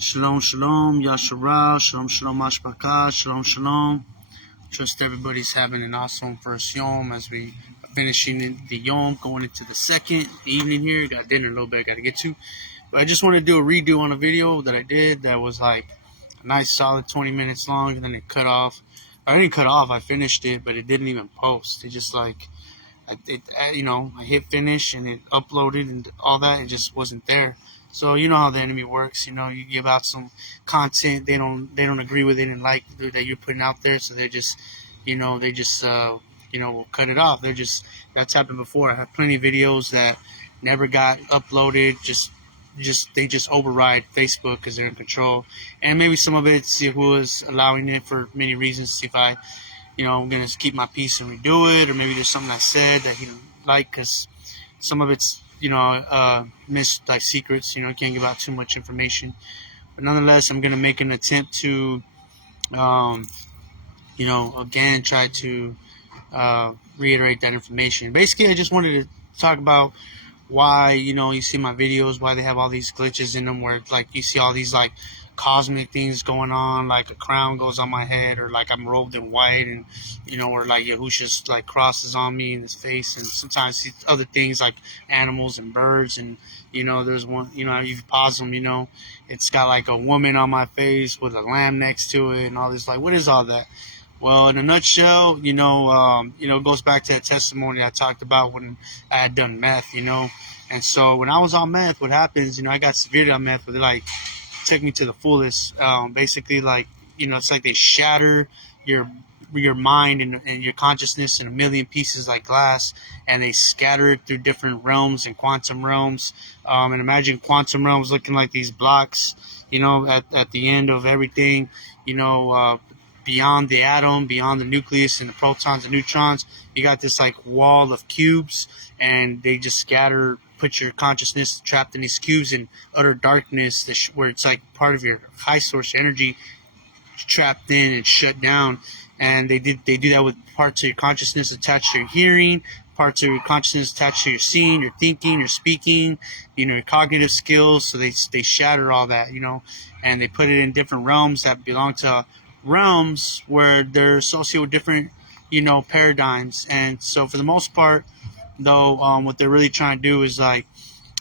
Shalom, shalom, Yashara, shalom, shalom, Mashpaka, shalom, shalom. Trust everybody's having an awesome first Yom as we are finishing the Yom, going into the second evening here. Got dinner a little bit I got to get to. But I just want to do a redo on a video that I did that was like a nice solid 20 minutes long, and then it cut off. I didn't cut off, I finished it, but it didn't even post. It just like, I hit finish and it uploaded and all that, it just wasn't there. So you know how the enemy works. You give out some content, they don't agree with it and like that you're putting out there, so they just will cut it off. That's happened before. I have plenty of videos that never got uploaded. They just override Facebook because they're in control, and maybe some of it's who was allowing it for many reasons. See if I'm gonna keep my peace and redo it, or maybe there's something I said that he didn't like, because some of it's missed like secrets. Can't give out too much information. But nonetheless, I'm gonna make an attempt to, again try to reiterate that information. Basically, I just wanted to talk about why you see my videos, why they have all these glitches in them, where like you see all these like cosmic things going on, like a crown goes on my head, or like I'm robed in white, and or like Yahusha's like crosses on me in his face, and sometimes see other things like animals and birds, and there's one, you pause them, it's got like a woman on my face with a lamb next to it and all this. Like, what is all that? Well, in a nutshell, it goes back to that testimony I talked about when I had done meth, and so when I was on meth, what happens, I got severely on meth, but they like took me to the fullest. Basically, like, it's like they shatter your mind and your consciousness in a million pieces like glass, and they scatter it through different realms and quantum realms. And imagine quantum realms looking like these blocks, at the end of everything, beyond the atom, beyond the nucleus and the protons and neutrons, you got this like wall of cubes, and they just scatter, put your consciousness trapped in these cubes in utter darkness, where it's like part of your high source energy trapped in and shut down. And they do that with parts of your consciousness attached to your hearing, parts of your consciousness attached to your seeing, your thinking, your speaking, your cognitive skills. So they shatter all that, and they put it in different realms that belong to realms where they're associated with different, paradigms. And so for the most part, though, what they're really trying to do is like,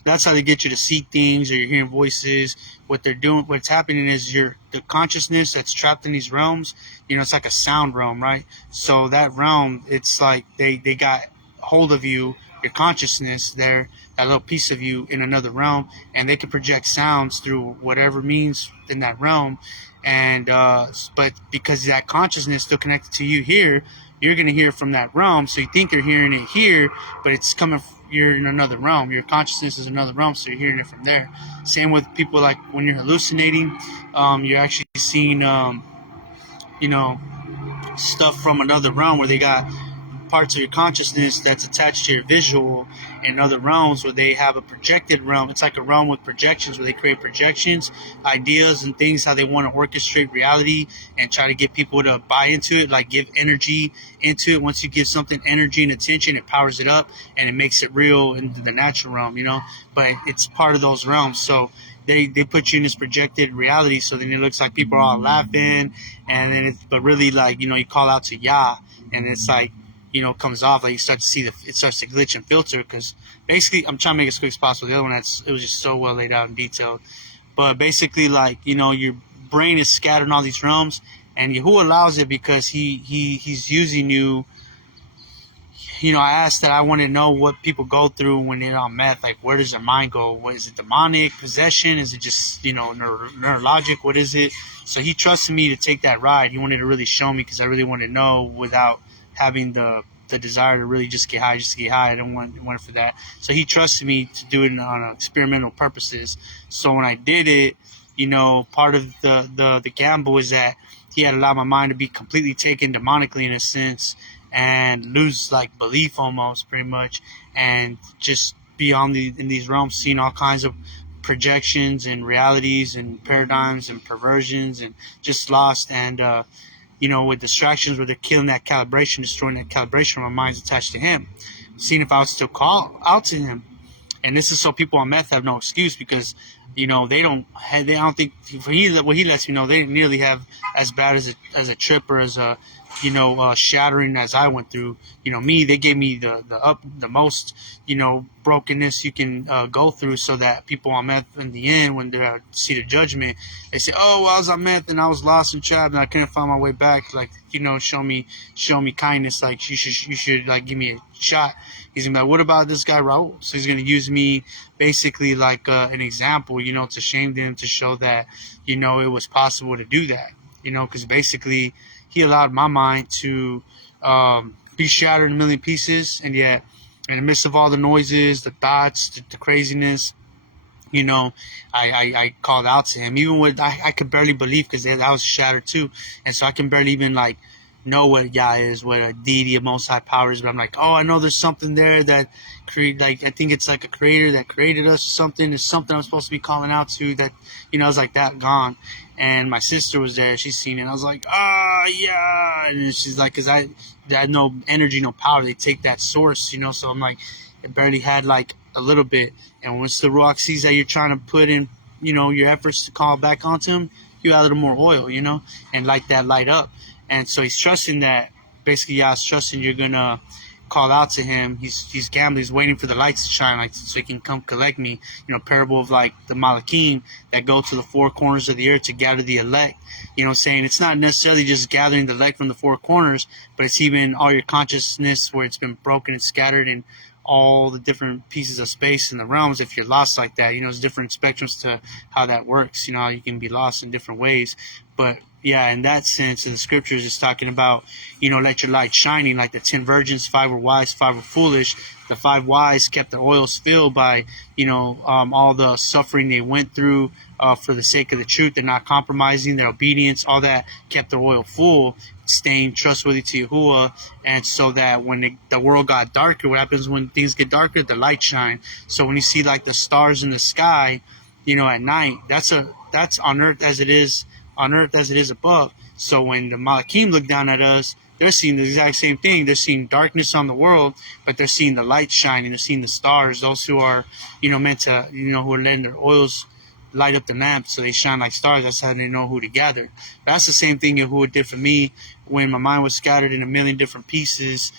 that's how they get you to see things, or you're hearing voices. What they're doing, what's happening is the consciousness that's trapped in these realms, it's like a sound realm, right? So that realm, it's like they got hold of you, your consciousness there, that little piece of you in another realm, and they can project sounds through whatever means in that realm. And but because that consciousness still connected to you here, you're going to hear from that realm. So you think you're hearing it here, but it's coming, you're in another realm. Your consciousness is another realm, so you're hearing it from there. Same with people, like when you're hallucinating, you're actually seeing, stuff from another realm, where they got parts of your consciousness that's attached to your visual, and other realms where they have a projected realm. It's like a realm with projections, where they create projections, ideas, and things, how they want to orchestrate reality and try to get people to buy into it, like give energy into it. Once you give something energy and attention, it powers it up and it makes it real into the natural realm, but it's part of those realms. So they put you in this projected reality, so then it looks like people are all laughing, and then but really, like, you call out to Yah, and it's like, comes off, like you start to see it starts to glitch and filter, because basically, I'm trying to make it as quick as possible. The other one, it was just so well laid out and detailed. But basically, like, your brain is scattered in all these realms, and Yahuwah allows it because he's using you. I asked that I want to know what people go through when they're on meth. Like, where does their mind go? What is it? Demonic possession? Is it just neurologic? What is it? So he trusted me to take that ride. He wanted to really show me, because I really wanted to know without having the desire to really just get high. I didn't want it for that. So he trusted me to do it on experimental purposes. So when I did it, part of the gamble is that he had allowed my mind to be completely taken demonically, in a sense, and lose like belief almost, pretty much, and just be in these realms, seeing all kinds of projections and realities and paradigms and perversions, and just lost. And with distractions, where they're killing that calibration, destroying that calibration, my mind's attached to him, seeing if I would still call out to him. And this is so people on meth have no excuse, because they don't have, I don't think what he lets me know, they nearly have as bad as a trip, or as a shattering as I went through. Me, they gave me the most brokenness you can go through, so that people on meth in the end, when they're at seat of judgment, they say, oh, well, I was on meth and I was lost and trapped and I couldn't find my way back, like, show me kindness, like you should like give me a shot. He's gonna be like, what about this guy Raul? So he's gonna use me basically like an example, to shame them, to show that it was possible to do that, because basically he allowed my mind to be shattered in a million pieces, and yet in the midst of all the noises, the thoughts, the craziness, I called out to him, even with I could barely believe, because I was shattered too, and so I can barely even like know what Yah is, what a deity, a most high power is, but I'm like, oh, I know there's something there that like, I think it's like a creator that created us or something. There's something I'm supposed to be calling out to, that I was like that gone. And my sister was there, she's seen it, and I was like, yeah, and she's like, because I had no energy, no power, they take that source, so I'm like, it barely had like a little bit. And once the Ruach sees that you're trying to put in your efforts to call back onto him, you add a little more oil, and light that light up. And so he's trusting that, basically, Yah's trusting you're going to call out to him. He's gambling, he's waiting for the lights to shine, like, so he can come collect me. Parable of like the Malakim that go to the four corners of the earth to gather the elect. Saying it's not necessarily just gathering the elect from the four corners, but it's even all your consciousness where it's been broken and scattered in all the different pieces of space in the realms. If you're lost like that, there's different spectrums to how that works. How you can be lost in different ways. But yeah, in that sense, in the scriptures, it's talking about, let your light shining, like the 10 virgins, 5 were wise, 5 were foolish. The 5 wise kept their oils filled by, all the suffering they went through for the sake of the truth. They're not compromising, their obedience, all that kept their oil full, staying trustworthy to Yahuwah. And so that when the world got darker, what happens when things get darker? The light shine. So when you see like the stars in the sky, at night, that's on earth as it is above. So when the Malakim look down at us, they're seeing the exact same thing. They're seeing darkness on the world, but they're seeing the light shining. They're seeing the stars. Those who are, meant to, who are letting their oils light up the lamp so they shine like stars. That's how they know who to gather. That's the same thing Yahuwah did for me when my mind was scattered in a million different pieces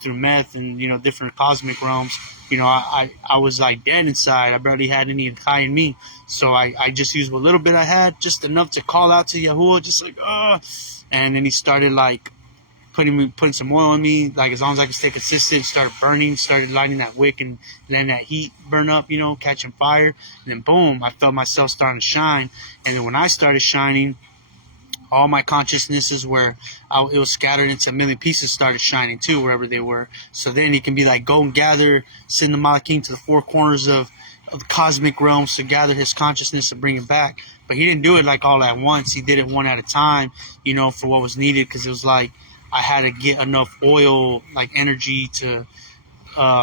through meth and, different cosmic realms. I was like dead inside. I barely had any high in me. So I just used what little bit I had, just enough to call out to Yahuwah, just like, and then he started like putting some oil on me, like as long as I could stay consistent, started burning, started lighting that wick and letting that heat burn up, catching fire. And then boom, I felt myself starting to shine. And then when I started shining, all my consciousnesses where it was scattered into a million pieces started shining too, wherever they were. So then he can be like, go and gather, send the Malakim to the four corners of the cosmic realms to gather his consciousness and bring it back. But he didn't do it like all at once. He did it one at a time, for what was needed, because it was like I had to get enough oil, like energy, to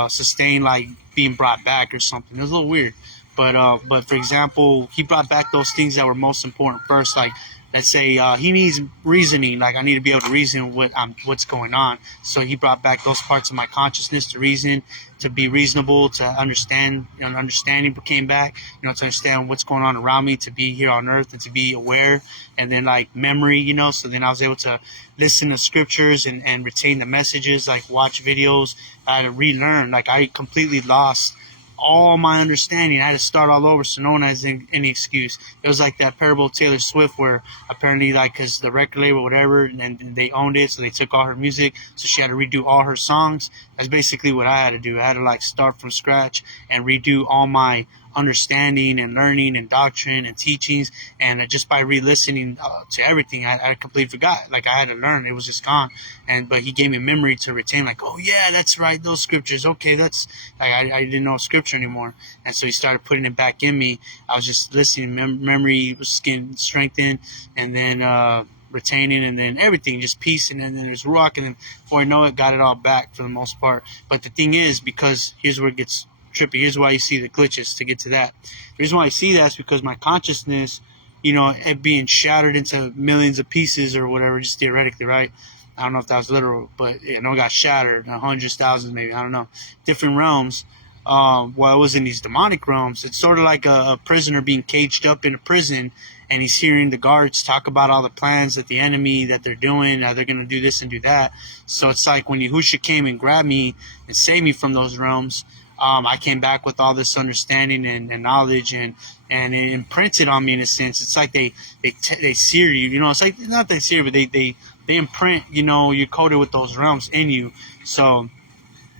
sustain like being brought back or something. It was a little weird. But for example, he brought back those things that were most important first. Like, let's say he needs reasoning. Like, I need to be able to reason what's going on. So he brought back those parts of my consciousness to reason, to be reasonable, to understand. Understanding came back. To understand what's going on around me, to be here on earth, and to be aware. And then like memory. So then I was able to listen to scriptures and retain the messages. Like watch videos. I had to relearn. Like I completely lost all my understanding. I had to start all over, so no one has any excuse. It was like that parable of Taylor Swift, where apparently, like, because the record label, whatever, and they owned it, so they took all her music, so she had to redo all her songs. That's basically what I had to do. I had to, like, start from scratch and redo all my understanding and learning and doctrine and teachings, and just by re-listening to everything, I completely forgot. Like, I had to learn. It was just gone. But he gave me memory to retain, like, oh yeah, that's right, those scriptures, okay, that's like, I didn't know scripture anymore. And so he started putting it back in me. I was just listening. Memory was getting strengthened, and then retaining, and then everything just piecing, and then there's rock, and then before I know it, got it all back for the most part. But the thing is, because here's where it gets trippy, here's why you see the glitches. To get to that, the reason why I see that is because my consciousness, it being shattered into millions of pieces or whatever, just theoretically, right? I don't know if that was literal, but it got shattered, hundreds, thousands, maybe, I don't know, different realms. while I was in these demonic realms. It's sort of like a prisoner being caged up in a prison, and he's hearing the guards talk about all the plans that the enemy that they're doing, they're going to do this and do that. So it's like when Yahusha came and grabbed me and saved me from those realms, I came back with all this understanding and knowledge, and it imprinted on me in a sense. It's like they sear you, you know. It's like not they sear, but they imprint, you know. You're coded with those realms in you. So,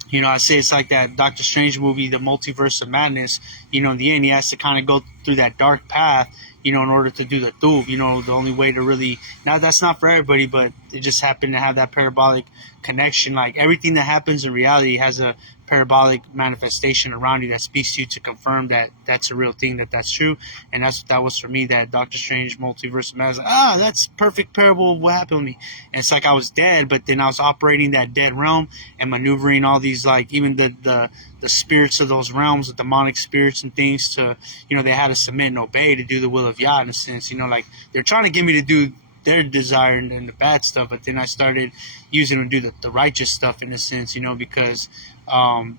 you know, I say it's like that Doctor Strange movie, The Multiverse of Madness. You know, in the end, he has to kind of go through that dark path, you know, in order to do the thub. You know, the only way to really, now that's not for everybody, but it just happened to have that parabolic connection. Like everything that happens in reality has a parabolic manifestation around you that speaks to you to confirm that that's a real thing, that's true. And that's what that was for me, that Doctor Strange Multiverse of Madness. Like, that's perfect parable of what happened to me. And it's like I was dead, but then I was operating that dead realm and maneuvering all these, like, even the spirits of those realms, the demonic spirits and things, to, you know, they had to submit and obey to do the will of Yah in a sense. You know, like they're trying to get me to do their desire and the bad stuff, but then I started using them to do the righteous stuff in a sense, you know, because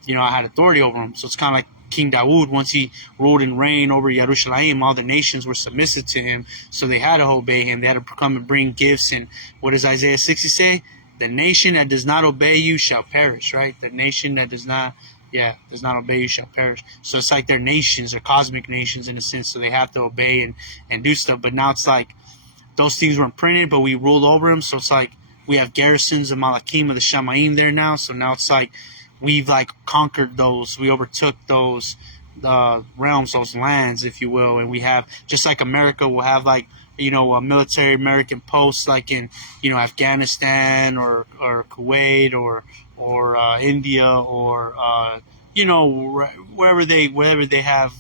you know, I had authority over them. So it's kind of like King Dawood, once he ruled and reigned over Yerushalayim, all the nations were submissive to him, so they had to obey him. They had to come and bring gifts. And what does Isaiah 60 say? The nation that does not obey you shall perish, right? The nation that does not obey you shall perish. So it's like they're nations, they're cosmic nations in a sense, so they have to obey and do stuff. But now it's like those things were imprinted, but we ruled over them. So it's like we have garrisons of Malakim, of the Shamayim there now. So now it's like we've like conquered those, we overtook those realms, those lands, if you will. And we have, just like America will have, like, you know, a military American post like in, you know, Afghanistan or Kuwait or India or you know, wherever they have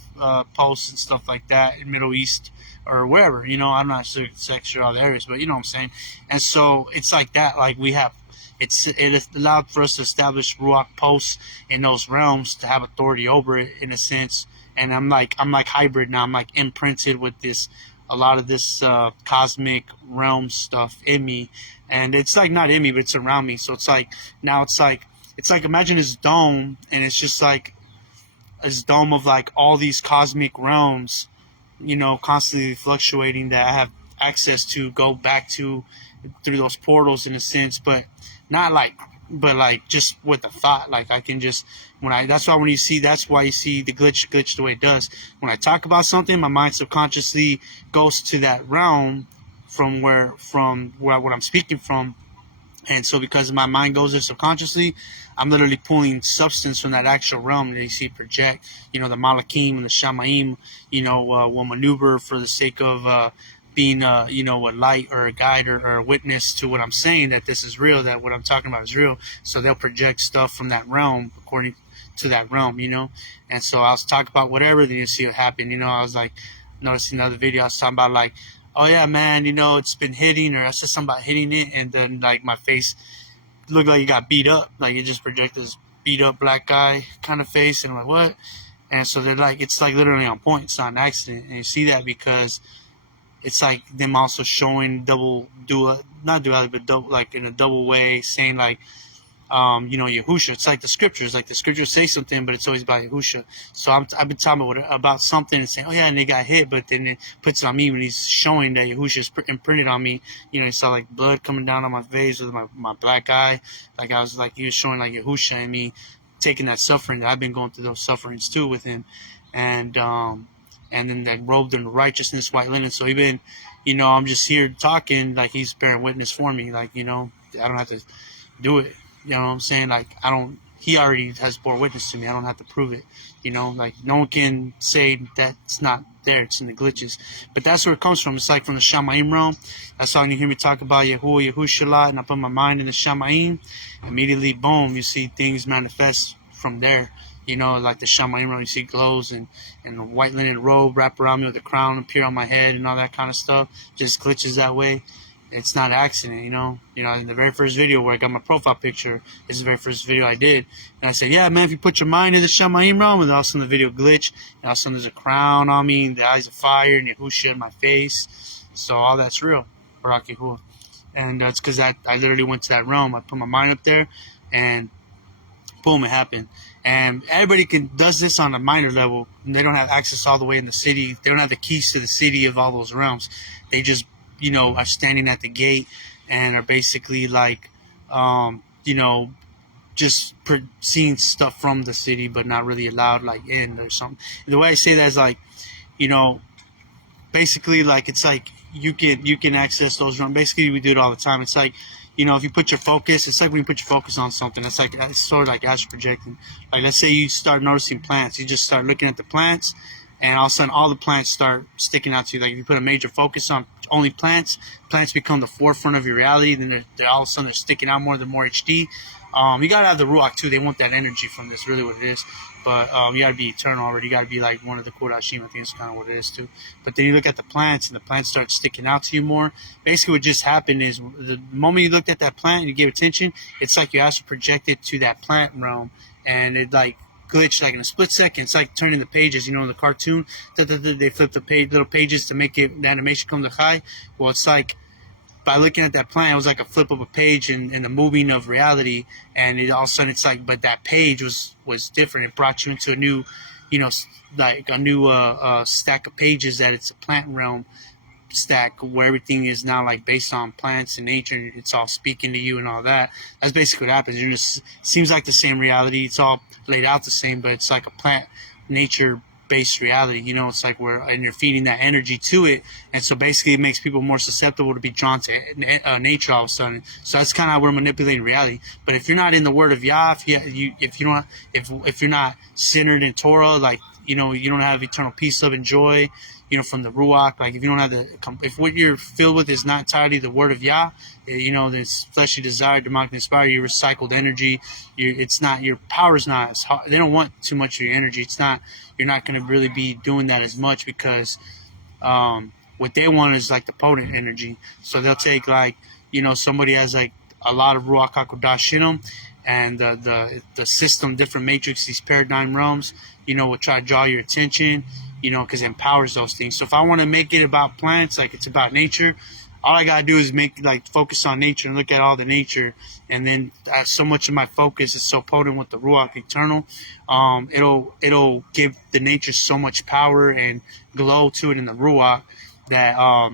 posts and stuff like that in Middle East or wherever, you know. I'm not sure all the areas, but you know what I'm saying. And so it's like that, like we have, it allowed for us to establish Ruach posts in those realms to have authority over it in a sense. And I'm like hybrid now. I'm like imprinted with this, a lot of this cosmic realm stuff in me, and it's like not in me, but it's around me. So it's like now it's like imagine this dome, and it's just like this dome of like all these cosmic realms, you know, constantly fluctuating, that I have access to go back to through those portals in a sense, but just with the thought. Like I can just, that's why you see the glitch the way it does. When I talk about something, my mind subconsciously goes to that realm from where what I'm speaking from. And so because my mind goes there subconsciously, I'm literally pulling substance from that actual realm that you see project. You know, the Malakim and the Shamayim, you know, will maneuver for the sake of being, you know, a light or a guide or a witness to what I'm saying, that this is real, that what I'm talking about is real. So they'll project stuff from that realm according to that realm, you know. And so I was talking about whatever, then you see it happen. You know, I was like, noticing another video, I was talking about like, oh yeah, man, you know, it's been hitting, or I said something about hitting it, and then like my face looked like it got beat up, like it just projected this beat up black guy kind of face, and I'm like, what? And so they're like, it's like literally on point, it's not an accident. And you see that because it's like them also showing not duality, but double, like in a double way, saying like, you know, Yahusha. It's like the scriptures say something, but it's always about Yahusha. So I've been talking about something and saying, oh yeah, and they got hit, but then it puts it on me when he's showing that Yahusha is imprinted on me. You know, you saw like blood coming down on my face with my black eye. Like I was like, he was showing like Yahusha and me taking that suffering, that I've been going through those sufferings too with him. And then that robed in righteousness, white linen. So even, you know, I'm just here talking like he's bearing witness for me. Like, you know, I don't have to do it. You know what I'm saying? Like, he already has bore witness to me. I don't have to prove it. You know, like, no one can say that it's not there. It's in the glitches. But that's where it comes from. It's like from the Shamayim realm. That's how you hear me talk about Yahuwah, Yahusha, and I put my mind in the Shamayim. Immediately, boom, you see things manifest from there. You know, like the Shamayim realm, you see glows and the white linen robe wrap around me with the crown appear on my head and all that kind of stuff. Just glitches that way. It's not an accident, you know. You know, in the very first video where I got my profile picture, this is the very first video I did. And I said, yeah, man, if you put your mind in the Shamayim realm, and all of a sudden the video glitch, and all of a sudden there's a crown on me, and the eyes of fire, and Yahusha in my face. So all that's real. Barak Yahuwah. And it's because I literally went to that realm. I put my mind up there, and boom, it happened. And everybody does this on a minor level. And they don't have access all the way in the city. They don't have the keys to the city of all those realms. They just, are standing at the gate and are basically like, just seeing stuff from the city, but not really allowed like in or something. The way I say that is like, basically like it's like you can access those realms. Basically, we do it all the time. It's like, if you put your focus, it's like when you put your focus on something. It's sort of like astral projecting. Like, let's say you start noticing plants. You just start looking at the plants, and all of a sudden, all the plants start sticking out to you. Like, if you put a major focus on only plants become the forefront of your reality. Then they're all of a sudden they're sticking out more. They're more HD. You gotta have the ruach too. They want that energy from this. Really, what it is. But you gotta be eternal already. You gotta be like one of the Kodashim. I think that's kind of what it is too. But then you look at the plants, and the plants start sticking out to you more. Basically, what just happened is the moment you looked at that plant and you gave attention, it's like you astral projected to that plant realm, and it like glitched like in a split second. It's like turning the pages. In the cartoon, they flip the little pages to make the animation come to high. Well, it's like, by looking at that plant, it was like a flip of a page in the moving of reality, and all of a sudden it's like, but that page was different. It brought you into a new, like a new stack of pages that it's a plant realm stack where everything is now like based on plants and nature, and it's all speaking to you and all that. That's basically what happens. It seems like the same reality. It's all laid out the same, but it's like a plant nature based reality. It's like and you're feeding that energy to it, and so basically it makes people more susceptible to be drawn to nature all of a sudden. So that's kind of how we're manipulating reality. But if you're not in the Word of Yah, if you're not centered in Torah, like you don't have eternal peace, love, and joy, from the Ruach, like if you don't have if what you're filled with is not entirely the Word of Yah, this fleshly desire, demonic inspired, your recycled energy, your power's not as hard. They don't want too much of your energy. You're not going to really be doing that as much, because what they want is like the potent energy. So they'll take like, somebody has like a lot of Ruach HaKodesh in them, and the system, different matrix, these paradigm realms, will try to draw your attention, because it empowers those things. So if I want to make it about plants, like it's about nature, all I gotta do is focus on nature and look at all the nature, and then so much of my focus is so potent with the Ruach Eternal. It'll give the nature so much power and glow to it in the Ruach that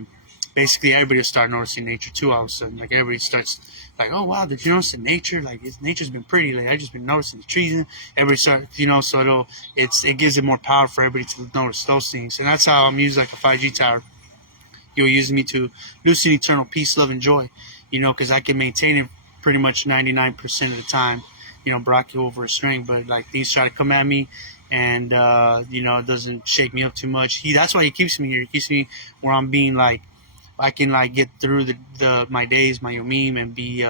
basically everybody will start noticing nature too. All of a sudden, like everybody starts like, oh wow, did you notice the nature? Like nature's been pretty. Like I just been noticing the trees. And everybody start, so it gives it more power for everybody to notice those things, and that's how I'm using like a 5G tower. You're using me to loosen eternal peace, love, and joy, because I can maintain it pretty much 99% of the time, Brocky over a string. But like these try to come at me, and it doesn't shake me up too much. That's why he keeps me here. He keeps me where I'm being like, I can like get through my days, my yomim, and be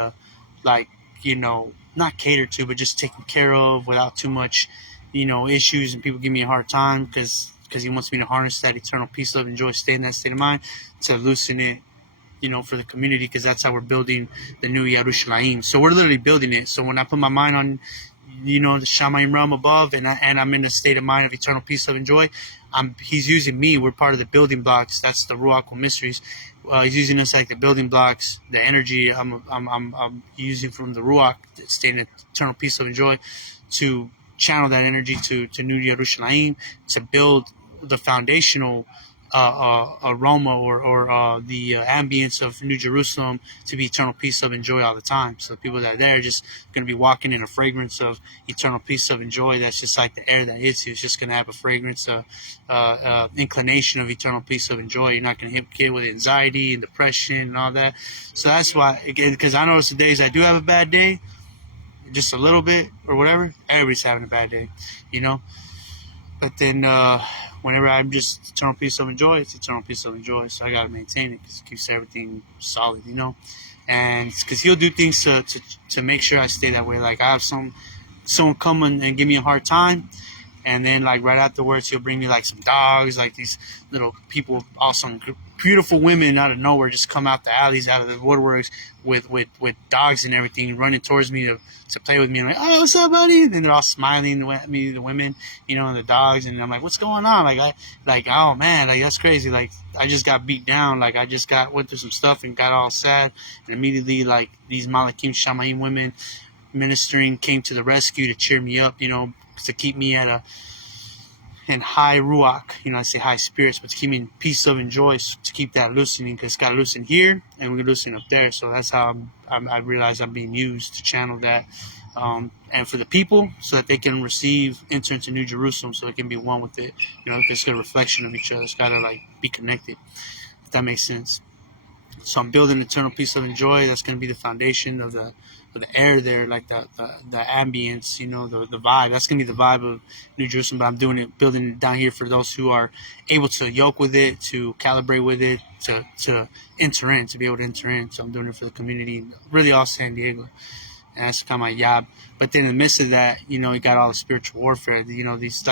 not catered to, but just taken care of without too much, issues, and people give me a hard time because he wants me to harness that eternal peace, love, and joy, stay in that state of mind, to loosen it, for the community, because that's how we're building the new Yerushalayim. So we're literally building it. So when I put my mind on, the Shamayim realm above, and I'm in a state of mind of eternal peace, love, and joy, he's using me. We're part of the building blocks. That's the Ruach Mysteries. He's using us like the building blocks, the energy I'm using from the Ruach, state of eternal peace, love, and joy, to channel that energy to New Yerushalayim, to build the foundational aroma or the ambience of New Jerusalem to be eternal peace, love, and joy all the time. So the people that are there are just going to be walking in a fragrance of eternal peace, love, and joy. That's just like the air that hits you. It's just going to have a fragrance, inclination of eternal peace, love, and joy. You're not going to get with anxiety and depression and all that. So that's why, again, because I notice the days I do have a bad day, just a little bit or whatever, everybody's having a bad day, But then whenever I'm just eternal peace, love, and joy, it's eternal peace, love, and joy. So I got to maintain it because it keeps everything solid, And because he'll do things to make sure I stay that way. Like I have someone come and give me a hard time, and then like right afterwards he'll bring me like some dogs, like these little people, awesome, beautiful women out of nowhere just come out the alleys, out of the woodworks with dogs and everything, running towards me to play with me. I'm like, oh, what's up, buddy? And then they're all smiling at me, the women, and the dogs. And I'm like, what's going on? Oh man, like that's crazy. Like I just got beat down. Like I just went through some stuff and got all sad. And immediately like these Malakim Shamayim women ministering came to the rescue to cheer me up, to keep me in high ruach, I say high spirits, but to keep me in peace, love, and joy, to keep that loosening, because it's got to loosen here and we're loosening up there. So that's how I realize I'm being used to channel that, and for the people, so that they can enter into New Jerusalem, so it can be one with it. It's a reflection of each other. It's got to be connected, if that makes sense. So I'm building eternal peace, love, and joy. That's going to be the foundation of the air there, like the ambience, the vibe. That's going to be the vibe of New Jerusalem. But I'm building it down here for those who are able to yoke with it, to calibrate with it, to enter in, to be able to enter in. So I'm doing it for the community, really all San Diego. And that's kind of my job. But then in the midst of that, you got all the spiritual warfare. These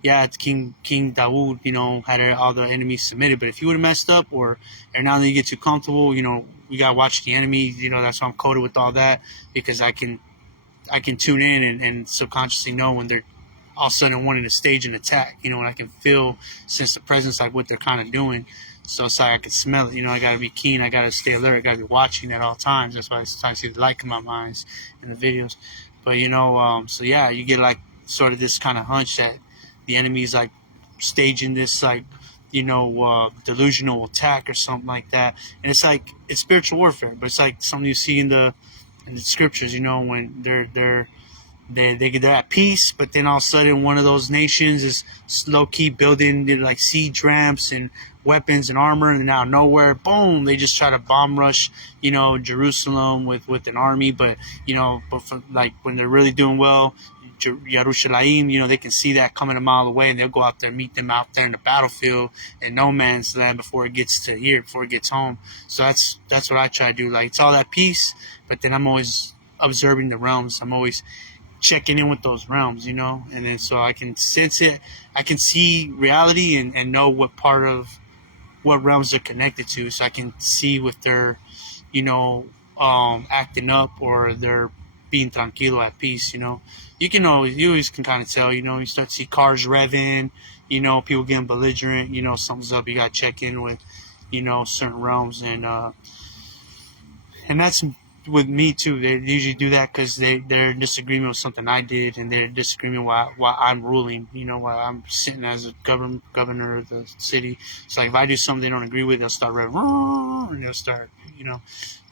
it's King Dawood, had all the enemies submitted. But if you would have messed up, or now that you get too comfortable, you gotta watch the enemy. That's why I'm coded with all that, because I can tune in and subconsciously know when they're all of a sudden wanting to stage an attack. And I can sense the presence, like what they're kind of doing. So it's like I can smell it. I gotta be keen. I gotta stay alert. I gotta be watching at all times. That's why I see the light in my minds in the videos. But so yeah, you get sort of this kind of hunch that the enemy is staging this delusional attack or something like that. And it's spiritual warfare, but it's something you see in the scriptures, when they're at peace, but then all of a sudden one of those nations is low key building siege ramps and weapons and armor, and out of nowhere, boom, they just try to bomb rush Jerusalem with an army. But when they're really doing well, YAHUSHA, they can see that coming a mile away, and they'll go out there, meet them out there in the battlefield in no man's land before it gets to here, before it gets home. So that's what I try to do. It's all that peace, but then I'm always observing the realms. I'm always checking in with those realms, and then so I can sense it. I can see reality and know what realms they're connected to, so I can see if they're, acting up, or they're being tranquilo, at peace. You always can kind of tell. You start to see cars revving, people getting belligerent. Something's up. You got to check in with, certain realms, and that's with me too. They usually do that because they're in disagreement with something I did, and they're in disagreement why I'm ruling. While I'm sitting as a governor of the city. It's if I do something they don't agree with, they'll start revving, and they'll start,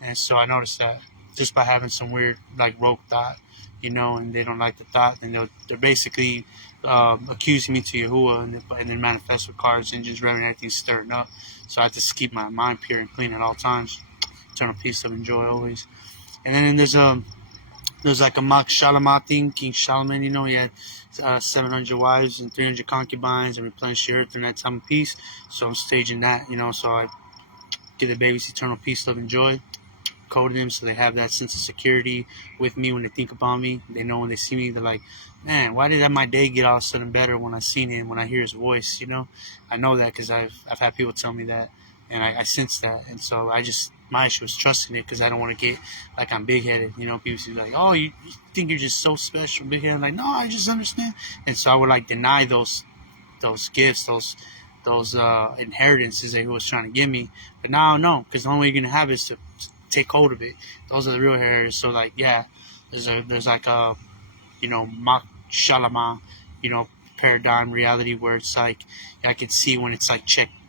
And so I noticed that just by having some weird rogue thought, and they don't like the thought, then they're basically accusing me to Yahuwah, and then manifest with cards and just revving everything stirring up. So I have to keep my mind pure and clean at all times. Eternal peace, love, and joy always. And then there's a Mak Shalama thing, King Solomon, he had 700 wives and 300 concubines, and replenished the earth in that time of peace. So I'm staging that, so I give the babies eternal peace, love, and joy, coded them so they have that sense of security with me when they think about me. They know when they see me, they're like, man, why did my day get all of a sudden better when I seen him, when I hear his voice, I know that because I've had people tell me that, and I sense that. And so my issue is trusting it, because I don't want to get I'm big-headed. People say oh, you think you're just so special, big-headed. No, I just understand. And so I would deny those gifts, those inheritances that he was trying to give me. But now no, because the only way you're gonna have it is to take hold of it. Those are the real inheritors. So there's a Mak Shalama, paradigm reality, where it's I can see when it's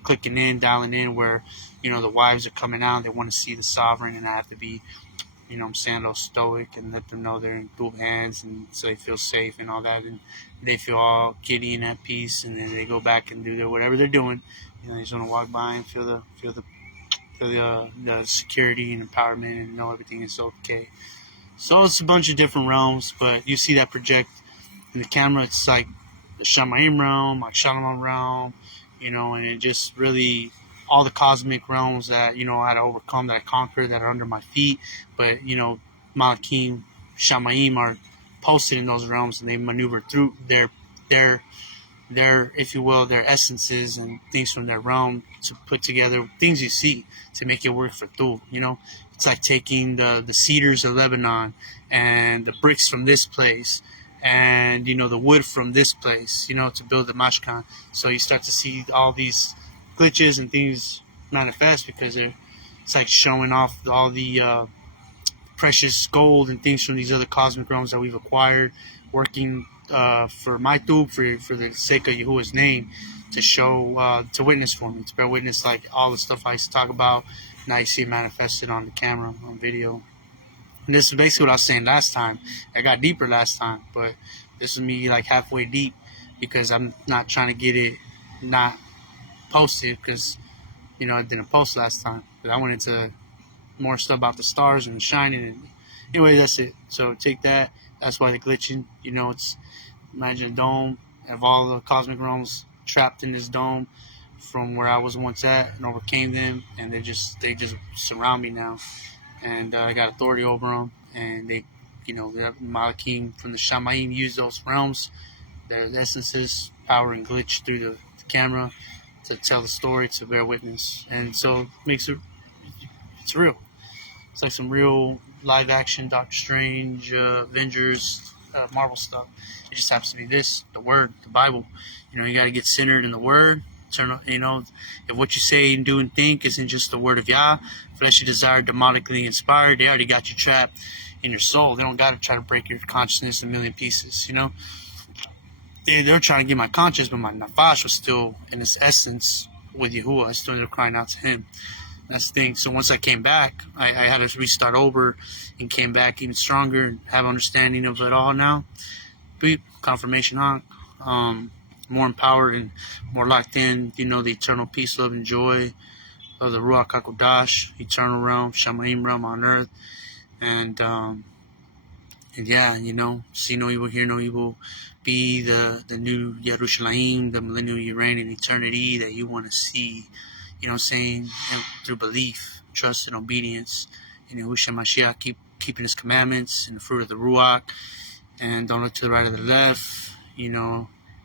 clicking in, dialing in, where the wives are coming out, they want to see the sovereign, and I have to be, I'm saying, a little stoic and let them know they're in good hands, and so they feel safe and all that, and they feel all giddy and at peace, and then they go back and do whatever they're doing. They just want to walk by and feel the security and empowerment, and know everything is okay. So it's a bunch of different realms, but you see that project in the camera. It's the Shamaim realm, Shalom realm, and it just really all the cosmic realms that I had to overcome, that I conquered, that are under my feet. But Malakim, Shamaim are posted in those realms, and they maneuver through their if you will, their essences and things from their realm to put together things you see to make it work for Thul. It's taking the cedars of Lebanon and the bricks from this place, and the wood from this place, to build the mashkan. So you start to see all these glitches and things manifest, because it's showing off all the precious gold and things from these other cosmic realms that we've acquired, working for my tube, for the sake of Yahuwah's name, to show, to witness for me, to bear witness, like all the stuff I used to talk about. Now you see it manifested on the camera, on video. And this is basically what I was saying last time. I got deeper last time, but this is me like halfway deep, because I'm not trying to get it not posted, because I didn't post last time. But I went into more stuff about the stars and shining, and anyway, that's it. So take that. That's why they're glitching. It's, imagine a dome of all the cosmic realms trapped in this dome from where I was once at, and overcame them, and they just surround me now, and I got authority over them, and they, the Malakim from the Shamayim use those realms, their essences, power, and glitch through the camera to tell the story, to bear witness, and so it makes it's real. It's like some real live action Doctor Strange, Avengers, Marvel stuff. It just happens to be this, the Word, the Bible. You got to get centered in the Word. If what you say and do and think isn't just the Word of Yah, fleshly desire, demonically inspired, they already got you trapped in your soul. They don't got to try to break your consciousness in a million pieces. They're trying to get my conscience, but my nafash was still in its essence with Yahuwah. I still ended up crying out to Him. That's the thing. So once I came back, I had to restart over, and came back even stronger and have understanding of it all now. But confirmation on, more empowered and more locked in, the eternal peace, love, and joy of the Ruach HaKodesh, eternal realm, Shamayim realm on earth. And yeah, see no evil, hear no evil, be the new Yerushalayim, the millennial reign in eternity that you want to see, what I'm saying, and through belief, trust, and obedience. YAHUSHA MASHYAK, keeping His commandments and the fruit of the Ruach, and don't look to the right or the left,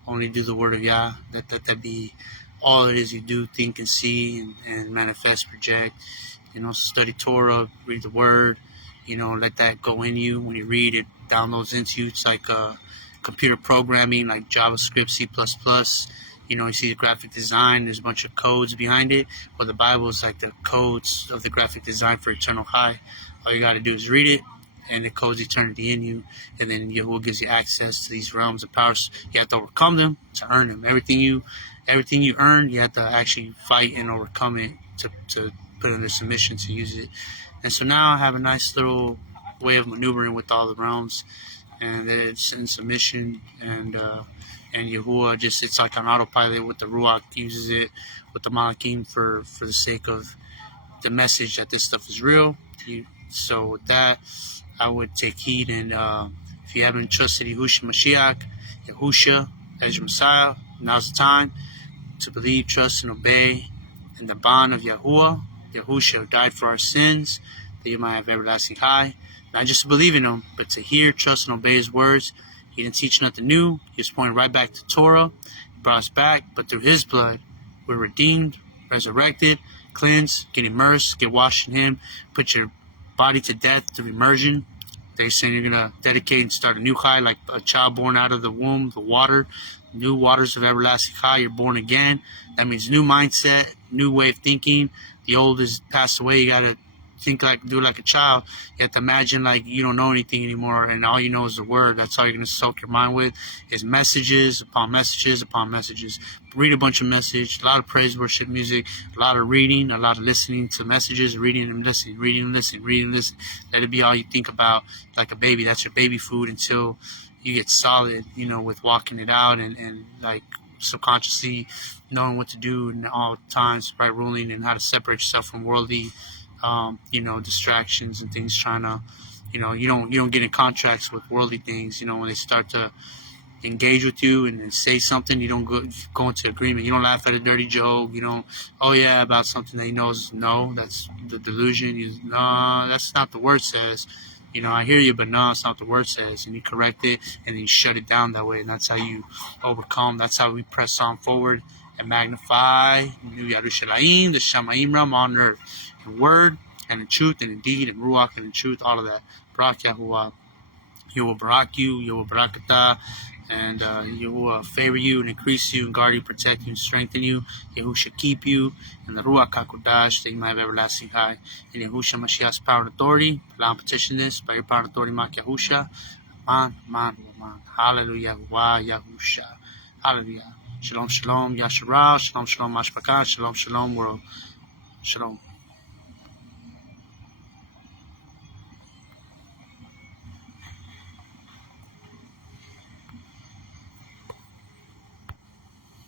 only do the Word of Yah. That be all it is you do, think, and see, and manifest, project. Study Torah, read the Word. Let that go in you. When you read it, downloads into you. It's like computer programming, like JavaScript, C++. You see the graphic design. There's a bunch of codes behind it. But the Bible is like the codes of the graphic design for eternal high. All you got to do is read it, and it codes eternity in you, and then Yahuwah gives you access to these realms of powers. You have to overcome them to earn them. Everything you earn, you have to actually fight and overcome it to put it under submission, to use it. And so now I have a nice little way of maneuvering with all the realms, and it's in submission, and Yahuwah it's like an autopilot with the Ruach, uses it with the Malakim for the sake of the message that this stuff is real. So with that, I would take heed, and if you haven't trusted YAHUSHA MASHYAK, Yahusha as your Messiah, now's the time to believe, trust, and obey in the bond of Yahuwah. Yahusha died for our sins, that you might have everlasting high. Not just to believe in Him, but to hear, trust, and obey His words. He didn't teach nothing new. He was pointing right back to Torah. He brought us back, but through His blood, we're redeemed, resurrected, cleansed, get immersed, get washed in Him, put your body to death through immersion. They're saying you're going to dedicate and start a new high, like a child born out of the womb, the water, new waters of everlasting high. You're born again. That means new mindset, new way of thinking. The old is passed away. You got to do like a child. You have to imagine like you don't know anything anymore, and all you know is the Word. That's all you're going to soak your mind with, is messages upon messages upon messages. Read a bunch of messages, a lot of praise, worship music, a lot of reading, a lot of listening to messages, reading and listening, reading and listening, reading and listening. Let it be all you think about, like a baby. That's your baby food until you get solid, with walking it out and like subconsciously knowing what to do in all times, right ruling, and how to separate yourself from worldly distractions and things, trying to, you don't get in contracts with worldly things. When they start to engage with you and say something, you don't go into agreement. You don't laugh at a dirty joke. You don't, oh yeah, about something that you know is no, that's the delusion. No, that's not the Word says. I hear you, but no, it's not the Word says. And you correct it, and then you shut it down that way. And that's how you overcome. That's how we press on forward and magnify New Yerushalayim, the Shamayim realm on earth, in word and in truth and in deed and ruach and in truth, all of that. Barak Yahuwah. He will barak you, he will barakata, And Yahuwah favor you and increase you and guard you, protect you and strengthen you. Yahusha keep you in the Ruach HaKodesh, that you might have everlasting high. In Yahusha Mashyak's power and authority, allow and petition this by your power and authority, Mark Yahusha. Man. Hallelujah. Yahusha. Hallelujah. Shalom, shalom, Yasharah. Shalom, shalom, Mashpakat. Shalom, shalom, world. Shalom.